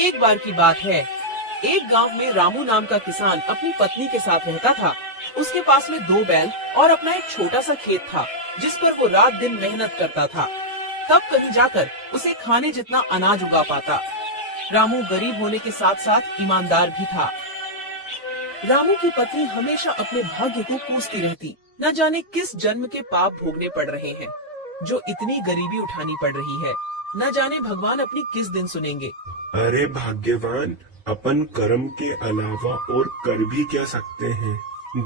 एक बार की बात है, एक गांव में रामू नाम का किसान अपनी पत्नी के साथ रहता था। उसके पास में 2 बैल और अपना एक छोटा सा खेत था, जिस पर वो रात दिन मेहनत करता था। तब कहीं जाकर उसे खाने जितना अनाज उगा पाता। रामू गरीब होने के साथ साथ ईमानदार भी था। रामू की पत्नी हमेशा अपने भाग्य को कोसती रहती। न जाने किस जन्म के पाप भोगने पड़ रहे हैं, जो इतनी गरीबी उठानी पड़ रही है। न जाने भगवान अपनी किस दिन सुनेंगे। अरे भाग्यवान, अपन कर्म के अलावा और कर भी क्या सकते हैं।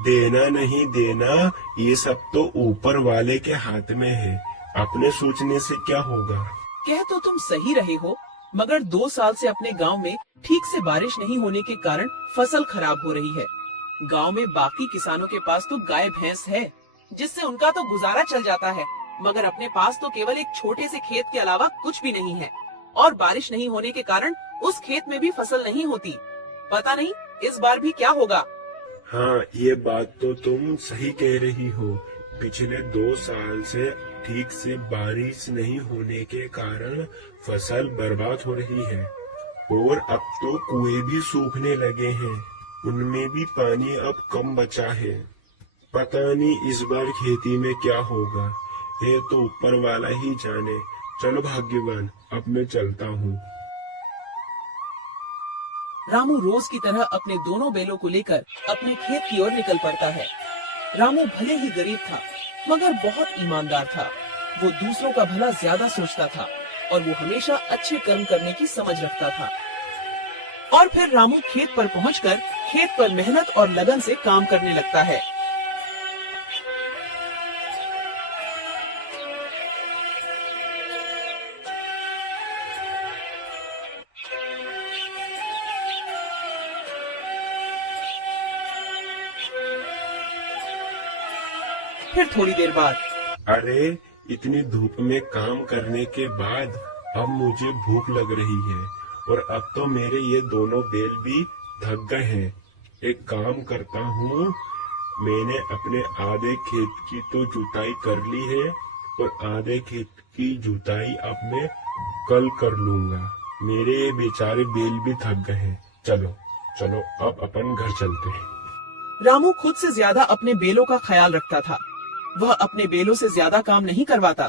देना नहीं देना ये सब तो ऊपर वाले के हाथ में है। अपने सोचने से क्या होगा। कह तो तुम सही रहे हो, मगर 2 साल से अपने गांव में ठीक से बारिश नहीं होने के कारण फसल खराब हो रही है। गांव में बाकी किसानों के पास तो गाय भैंस है, जिससे उनका तो गुजारा चल जाता है, मगर अपने पास तो केवल एक छोटे से खेत के अलावा कुछ भी नहीं है। और बारिश नहीं होने के कारण उस खेत में भी फसल नहीं होती। पता नहीं इस बार भी क्या होगा। हाँ, ये बात तो तुम सही कह रही हो। पिछले 2 साल से ठीक से बारिश नहीं होने के कारण फसल बर्बाद हो रही है। और अब तो कुएं भी सूखने लगे हैं, उनमें भी पानी अब कम बचा है। पता नहीं इस बार खेती में क्या होगा, ये तो ऊपर वाला ही जाने। चलो भाग्यवान, अब मैं चलता हूँ। रामू रोज की तरह अपने दोनों बैलों को लेकर अपने खेत की ओर निकल पड़ता है। रामू भले ही गरीब था, मगर बहुत ईमानदार था। वो दूसरों का भला ज्यादा सोचता था और वो हमेशा अच्छे कर्म करने की समझ रखता था। और फिर रामू खेत पर पहुंचकर खेत पर मेहनत और लगन से काम करने लगता है। फिर थोड़ी देर बाद, अरे इतनी धूप में काम करने के बाद अब मुझे भूख लग रही है और अब तो मेरे ये दोनों बैल भी थक गए हैं। एक काम करता हूँ, मैंने अपने आधे खेत की तो जुताई कर ली है और आधे खेत की जुताई अब मैं कल कर लूंगा। मेरे ये बेचारे बैल भी थक गए हैं। चलो चलो अब अपन घर चलते हैं। रामू खुद से ज्यादा अपने बैलों का ख्याल रखता था। वह अपने बैलों से ज्यादा काम नहीं करवाता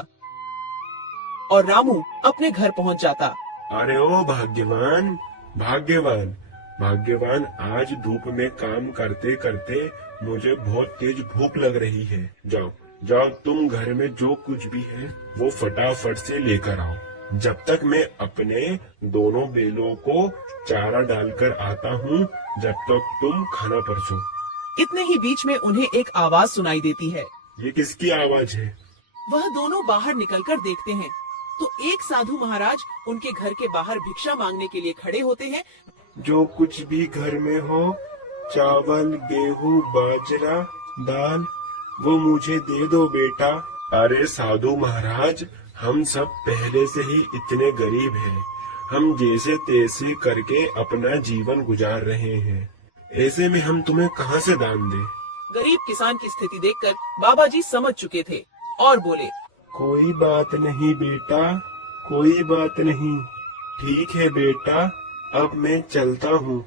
और रामू अपने घर पहुंच जाता। अरे ओ भाग्यवान, भाग्यवान, भाग्यवान, आज धूप में काम करते करते मुझे बहुत तेज भूख लग रही है। जाओ जाओ, तुम घर में जो कुछ भी है वो फटाफट से लेकर आओ। जब तक मैं अपने दोनों बैलों को चारा डालकर आता हूँ, जब तक तुम खाना परसो। इतने ही बीच में उन्हें एक आवाज सुनाई देती है। ये किसकी आवाज है? वह दोनों बाहर निकलकर देखते हैं तो एक साधु महाराज उनके घर के बाहर भिक्षा मांगने के लिए खड़े होते हैं। जो कुछ भी घर में हो, चावल, गेहूं, बाजरा, दाल, वो मुझे दे दो बेटा। अरे साधु महाराज, हम सब पहले से ही इतने गरीब हैं। हम जैसे तैसे करके अपना जीवन गुजार रहे हैं। ऐसे में हम तुम्हें कहाँ से दान दें? गरीब किसान की स्थिति देखकर बाबा जी समझ चुके थे और बोले, कोई बात नहीं बेटा, कोई बात नहीं। ठीक है बेटा, अब मैं चलता हूँ।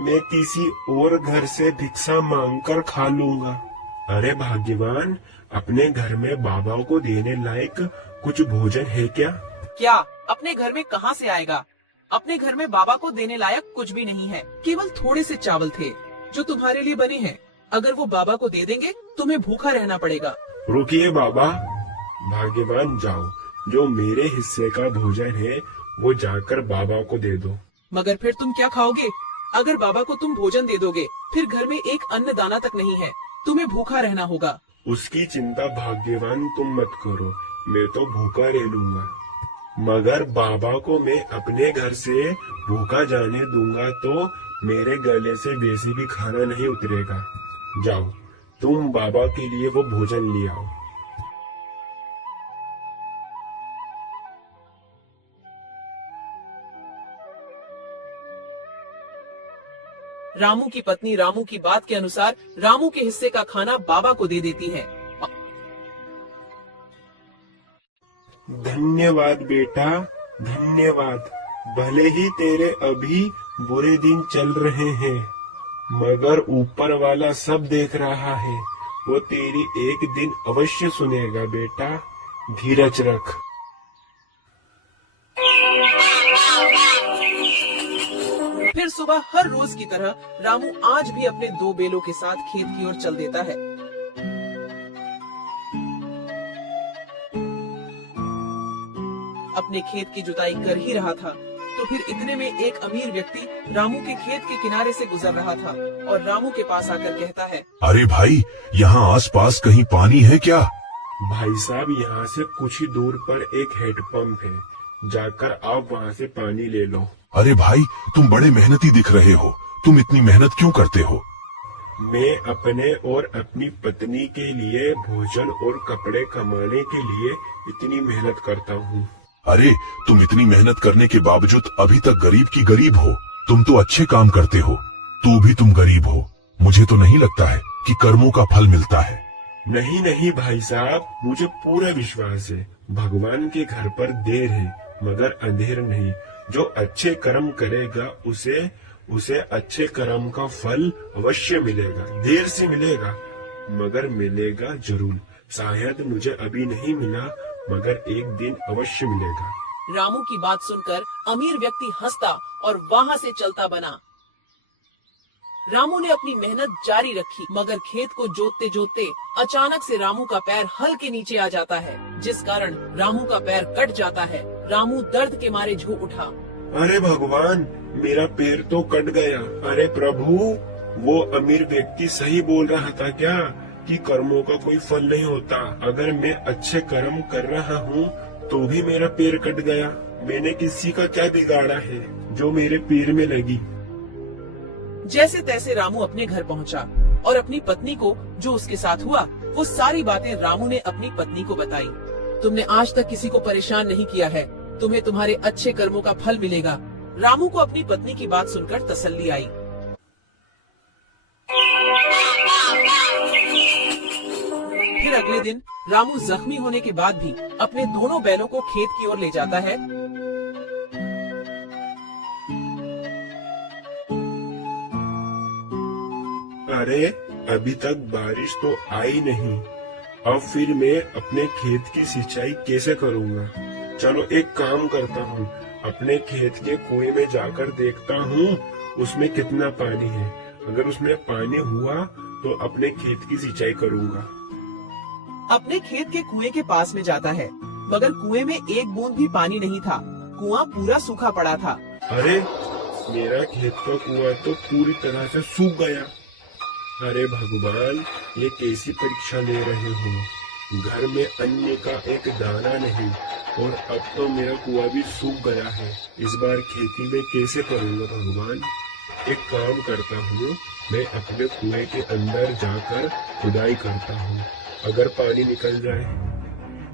मैं किसी और घर से भिक्षा मांगकर खा लूंगा। अरे भाग्यवान, अपने घर में बाबा को देने लायक कुछ भोजन है क्या? क्या अपने घर में कहाँ से आएगा? अपने घर में बाबा को देने लायक कुछ भी नहीं है। केवल थोड़े से चावल थे जो तुम्हारे लिए बने हैं। अगर वो बाबा को दे देंगे तुम्हें भूखा रहना पड़ेगा। रुकिए बाबा, भाग्यवान जाओ, जो मेरे हिस्से का भोजन है वो जाकर बाबा को दे दो। मगर फिर तुम क्या खाओगे? अगर बाबा को तुम भोजन दे दोगे, फिर घर में एक अन्न दाना तक नहीं है, तुम्हें भूखा रहना होगा। उसकी चिंता भाग्यवान तुम मत करो, मैं तो भूखा रह लूंगा। मगर बाबा को मैं अपने घर से भूखा जाने दूंगा तो मेरे गले से वैसे भी खाना नहीं उतरेगा। जाओ, तुम बाबा के लिए वो भोजन ले आओ। रामू की पत्नी रामू की बात के अनुसार रामू के हिस्से का खाना बाबा को दे देती है। धन्यवाद बेटा, धन्यवाद। भले ही तेरे अभी बुरे दिन चल रहे हैं, मगर ऊपर वाला सब देख रहा है। वो तेरी एक दिन अवश्य सुनेगा बेटा, धीरज रख। फिर सुबह हर रोज की तरह रामू आज भी अपने 2 बैलों के साथ खेत की ओर चल देता है। अपने खेत की जुताई कर ही रहा था तो फिर इतने में एक अमीर व्यक्ति रामू के खेत के किनारे से गुजर रहा था और रामू के पास आकर कहता है, अरे भाई, यहाँ आसपास कहीं पानी है क्या? भाई साहब, यहाँ से कुछ ही दूर पर एक हैंडपंप है, जाकर आप वहाँ से पानी ले लो। अरे भाई, तुम बड़े मेहनती दिख रहे हो, तुम इतनी मेहनत क्यों करते हो? मैं अपने और अपनी पत्नी के लिए भोजन और कपड़े कमाने के लिए इतनी मेहनत करता हूँ। अरे, तुम इतनी मेहनत करने के बावजूद अभी तक गरीब की गरीब हो। तुम तो अच्छे काम करते हो, तो भी तुम गरीब हो। मुझे तो नहीं लगता है कि कर्मों का फल मिलता है। नहीं नहीं भाई साहब, मुझे पूरा विश्वास है, भगवान के घर पर देर है मगर अंधेर नहीं। जो अच्छे कर्म करेगा उसे अच्छे कर्म का फल अवश्य मिलेगा। देर से मिलेगा मगर मिलेगा जरूर। शायद मुझे अभी नहीं मिला मगर एक दिन अवश्य मिलेगा। रामू की बात सुनकर अमीर व्यक्ति हंसता और वहाँ से चलता बना। रामू ने अपनी मेहनत जारी रखी मगर खेत को जोतते जोतते अचानक से रामू का पैर हल के नीचे आ जाता है, जिस कारण रामू का पैर कट जाता है। रामू दर्द के मारे झूम उठा। अरे भगवान, मेरा पैर तो कट गया। अरे प्रभु, वो अमीर व्यक्ति सही बोल रहा था क्या कि कर्मों का कोई फल नहीं होता? अगर मैं अच्छे कर्म कर रहा हूँ तो भी मेरा पैर कट गया। मैंने किसी का क्या बिगाड़ा है जो मेरे पैर में लगी? जैसे तैसे रामू अपने घर पहुंचा और अपनी पत्नी को जो उसके साथ हुआ वो सारी बातें रामू ने अपनी पत्नी को बताई। तुमने आज तक किसी को परेशान नहीं किया है, तुम्हें तुम्हारे अच्छे कर्मों का फल मिलेगा। रामू को अपनी पत्नी की बात सुनकर तसल्ली आई। फिर अगले दिन रामू जख्मी होने के बाद भी अपने दोनों बैलों को खेत की ओर ले जाता है। अरे अभी तक बारिश तो आई नहीं, अब फिर मैं अपने खेत की सिंचाई कैसे करूँगा? चलो एक काम करता हूँ, अपने खेत के कुएं में जाकर देखता हूँ उसमें कितना पानी है। अगर उसमें पानी हुआ तो अपने खेत की सिंचाई करूँगा। अपने खेत के कुएं के पास में जाता है मगर कुएं में एक बूंद भी पानी नहीं था। कुआं पूरा सूखा पड़ा था। अरे मेरा खेत का कुआं तो पूरी तरह से सूख गया। अरे भगवान, ये कैसी परीक्षा ले रहे हो? घर में अन्न का एक दाना नहीं और अब तो मेरा कुआं भी सूख गया है। इस बार खेती में कैसे करूँगा भगवान? एक काम करता हूँ, मैं अपने कुएं के अंदर जाकर खुदाई करता हूँ। अगर पानी निकल जाए,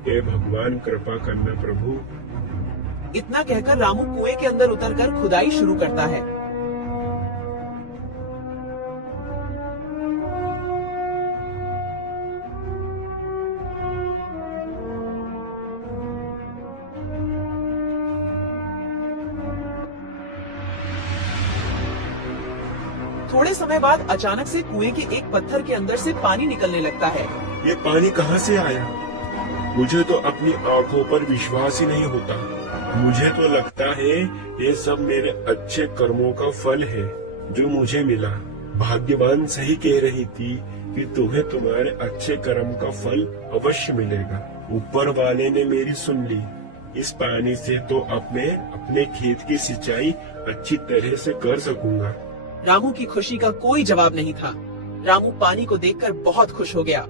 हे भगवान कृपा करना प्रभु। इतना कहकर रामू कुएं के अंदर उतरकर खुदाई शुरू करता है। थोड़े समय बाद अचानक से कुएं के एक पत्थर के अंदर से पानी निकलने लगता है। ये पानी कहाँ से आया? मुझे तो अपनी आंखों पर विश्वास ही नहीं होता। मुझे तो लगता है ये सब मेरे अच्छे कर्मों का फल है जो मुझे मिला। भाग्यवान सही कह रही थी कि तुम्हें तुम्हारे अच्छे कर्म का फल अवश्य मिलेगा। ऊपर वाले ने मेरी सुन ली। इस पानी से तो अब मैं अपने खेत की सिंचाई अच्छी तरह से कर सकूंगा। रामू की खुशी का कोई जवाब नहीं था। रामू पानी को देखकर बहुत खुश हो गया।